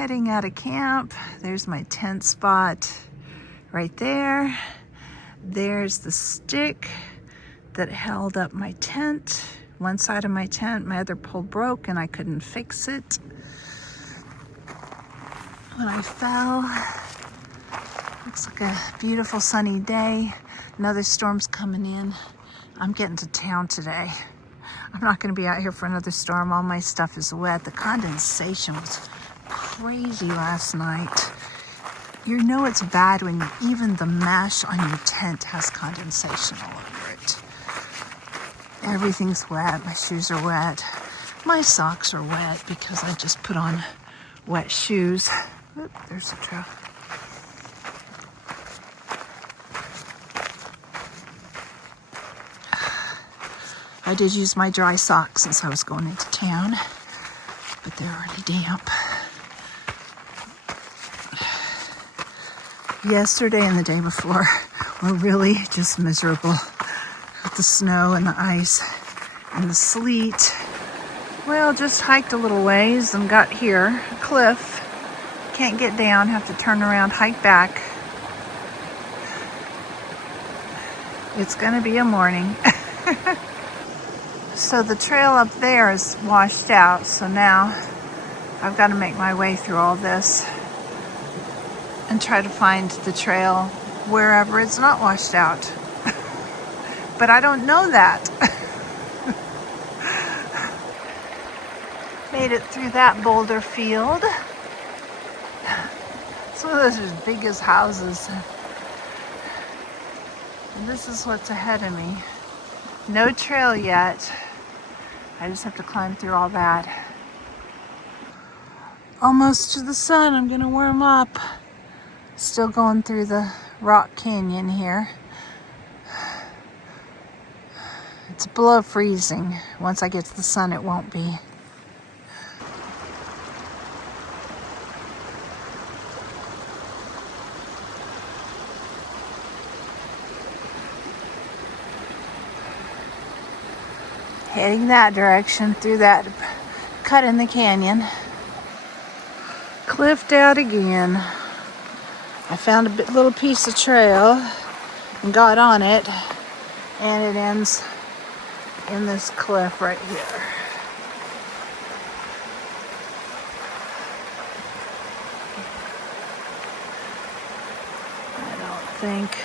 heading out of camp. There's my tent spot right there. There's the stick that held up my tent. One side of my tent, my other pole broke and I couldn't fix it when I fell. Looks like a beautiful sunny day. Another storm's coming in. I'm getting to town today. I'm not going to be out here for another storm. All my stuff is wet. The condensation was crazy last night. You know it's bad when even the mesh on your tent has condensation all over it. Everything's wet. My shoes are wet. My socks are wet because I just put on wet shoes. Oop, there's the trail. I did use my dry socks since I was going into town, but they're already damp. Yesterday and the day before were really just miserable with the snow and the ice and the sleet. Well, just hiked a little ways and got here, a cliff. Can't get down, have to turn around, hike back. It's gonna be a morning. So the trail up there is washed out, so now I've got to make my way through all this and try to find the trail wherever it's not washed out. But I don't know that. Made it through that boulder field. It's one of those as big as houses. And this is what's ahead of me. No trail yet. I just have to climb through all that. Almost to the sun. I'm gonna warm up. Still going through the rock canyon here. It's below freezing. Once I get to the sun, it won't be. Heading that direction through that cut in the canyon. Cliffed out again. I found a little piece of trail and got on it, and it ends in this cliff right here. I don't think,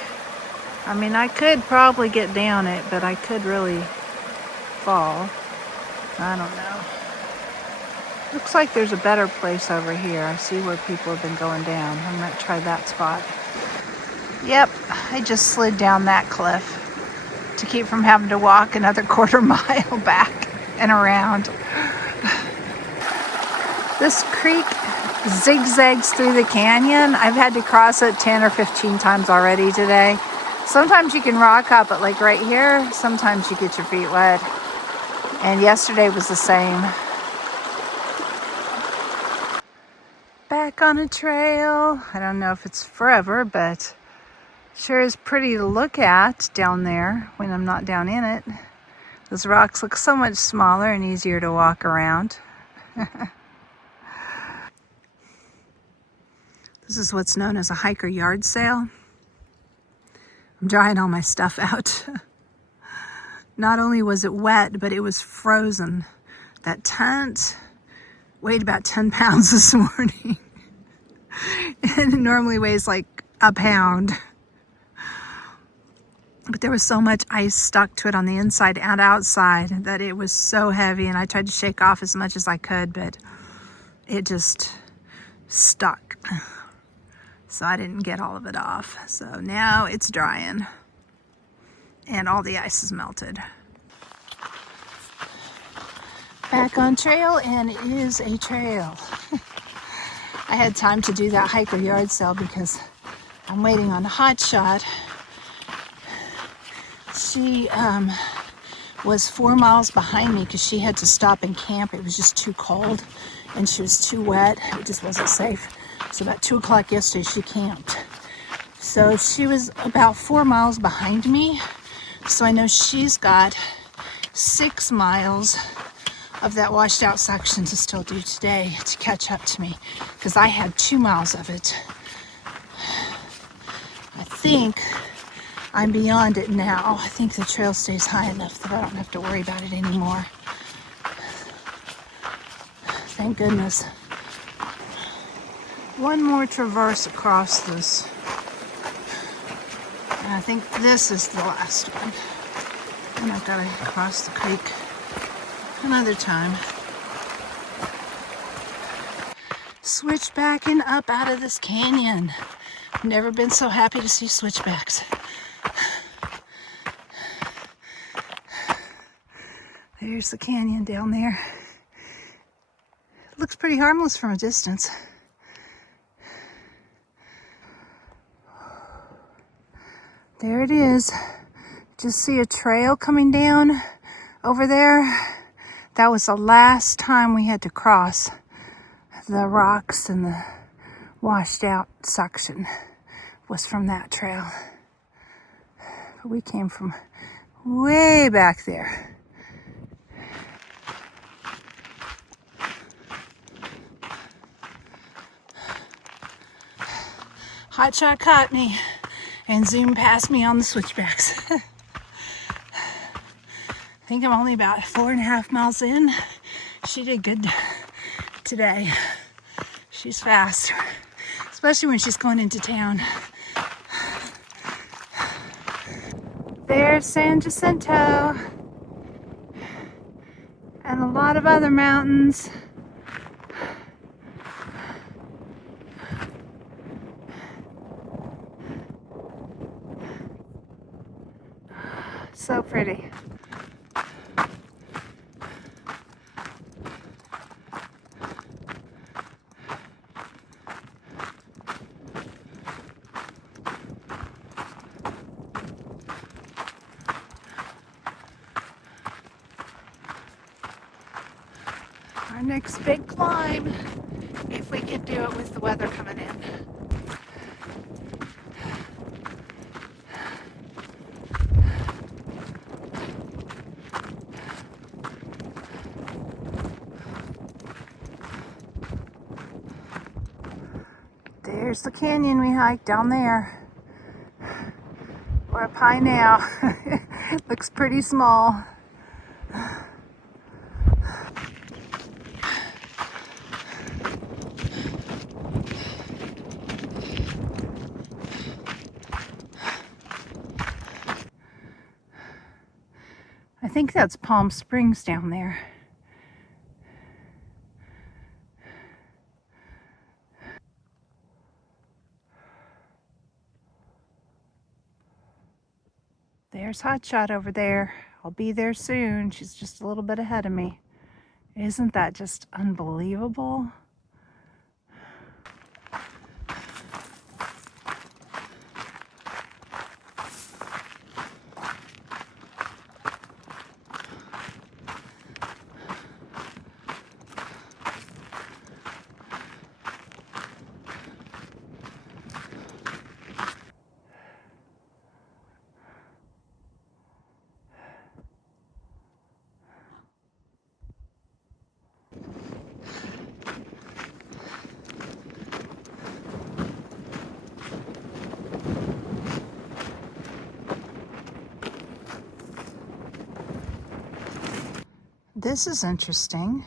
I mean, I could probably get down it, but I could really fall. I don't know. Looks like there's a better place over here. I see where people have been going down. I might try that spot. Yep, I just slid down that cliff to keep from having to walk another quarter mile back and around. This creek zigzags through the canyon. I've had to cross it 10 or 15 times already today. Sometimes you can rock up it like right here. Sometimes you get your feet wet. And yesterday was the same. Back on a trail. I don't know if it's forever, but sure is pretty to look at down there when I'm not down in it. Those rocks look so much smaller and easier to walk around. This is what's known as a hiker yard sale. I'm drying all my stuff out. Not only was it wet, but it was frozen. That tent weighed about 10 pounds this morning. And it normally weighs like a pound. But there was so much ice stuck to it on the inside and outside that it was so heavy, and I tried to shake off as much as I could, but it just stuck. So I didn't get all of it off. So now it's drying. And all the ice is melted. Back on trail, and it is a trail. I had time to do that hiker yard sale because I'm waiting on Hot Shot. She was 4 miles behind me because she had to stop and camp. It was just too cold and she was too wet. It just wasn't safe. So about 2 o'clock yesterday, she camped. So she was about 4 miles behind me. So I know she's got 6 miles of that washed out section to still do today to catch up to me, because I had 2 miles of it. I think I'm beyond it now. I think the trail stays high enough that I don't have to worry about it anymore. Thank goodness. One more traverse across this. And I think this is the last one. And I've got to cross the creek another time. Switchbacking up out of this canyon. Never been so happy to see switchbacks. There's the canyon down there. It looks pretty harmless from a distance. There it is. Just see a trail coming down over there. That was the last time we had to cross the rocks, and the washed out section was from that trail. But we came from way back there. Hotshot caught me and zoomed past me on the switchbacks. I think I'm only about 4.5 miles in. She did good today. She's fast, especially when she's going into town. There's San Jacinto and a lot of other mountains. So pretty. Our next big climb, if we can do it with the weather coming in. There's the canyon we hiked down there. We're up high now. It looks pretty small. I think that's Palm Springs down there. There's Hotshot over there. I'll be there soon. She's just a little bit ahead of me. Isn't that just unbelievable? This is interesting.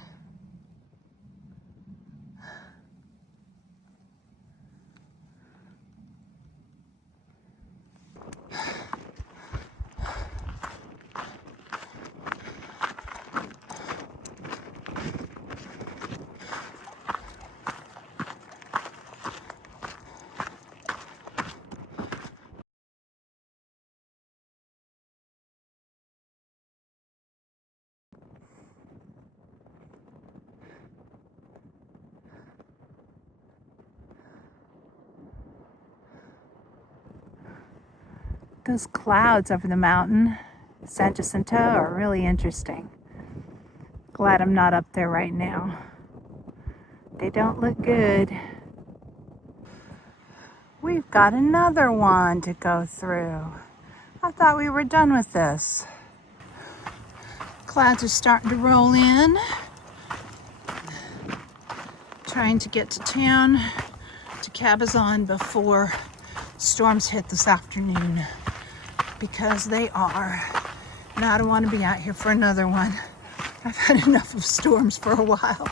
Those clouds over the mountain, San Jacinto, are really interesting. Glad I'm not up there right now. They don't look good. We've got another one to go through. I thought we were done with this. Clouds are starting to roll in. trying to get to town, to Cabazon, before storms hit this afternoon, because they are. And I don't want to be out here for another one. I've had enough of storms for a while.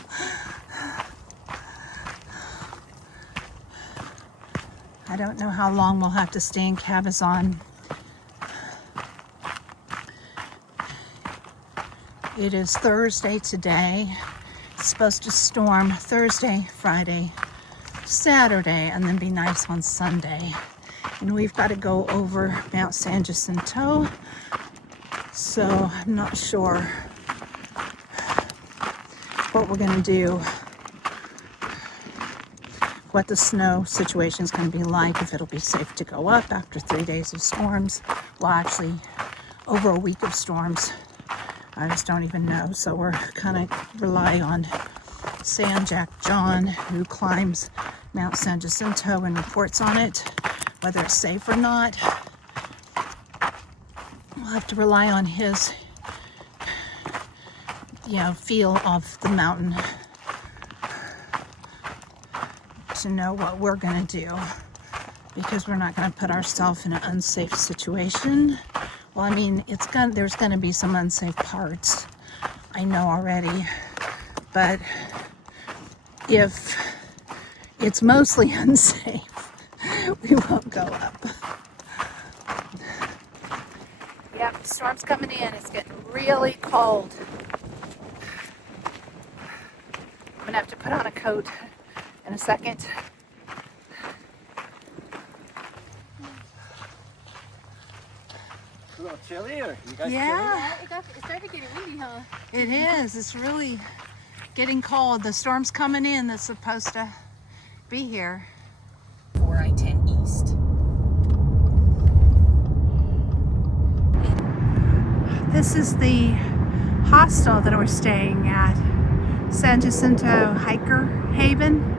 I don't know how long we'll have to stay in Cabazon. It is Thursday today. It's supposed to storm Thursday, Friday, Saturday, and then be nice on Sunday. And we've got to go over Mount San Jacinto. So I'm not sure what we're going to do, what the snow situation is going to be like, if it'll be safe to go up after 3 days of storms. Well, actually, over a week of storms. I just don't even know. So we're kind of rely on San Jack John, who climbs Mount San Jacinto and reports on it, whether it's safe or not. We'll have to rely on his, feel of the mountain to know what we're going to do, because we're not going to put ourselves in an unsafe situation. Well, I mean, there's going to be some unsafe parts, I know already, but if it's mostly unsafe, we won't go up. Yep, the storm's coming in. It's getting really cold. I'm gonna have to put on a coat in a second. It's a little chilly, or you guys yeah. chilly? It's starting to get windy, huh? It is. It's really getting cold. The storm's coming in that's supposed to be here. 4 I-10 East. This is the hostel that we're staying at, San Jacinto Hiker Haven.